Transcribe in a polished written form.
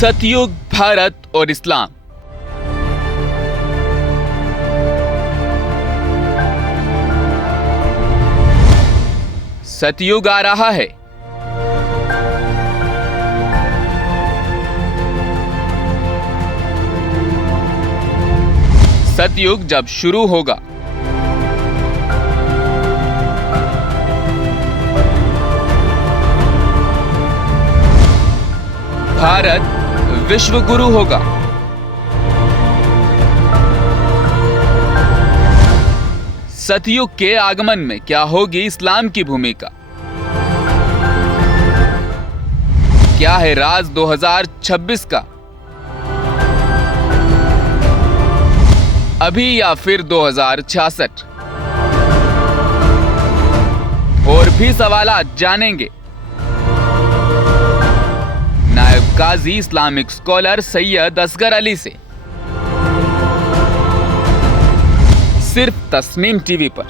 सतयुग, भारत और इस्लाम। सतयुग आ रहा है। सतयुग जब शुरू होगा, भारत विश्व गुरु होगा। सतयुग के आगमन में क्या होगी इस्लाम की भूमिका? क्या है राज 2026 का? अभी या फिर 2066? और भी सवालात जानेंगे नायब काजी इस्लामिक स्कॉलर सैयद असगर अली से, सिर्फ तस्नीम टीवी पर।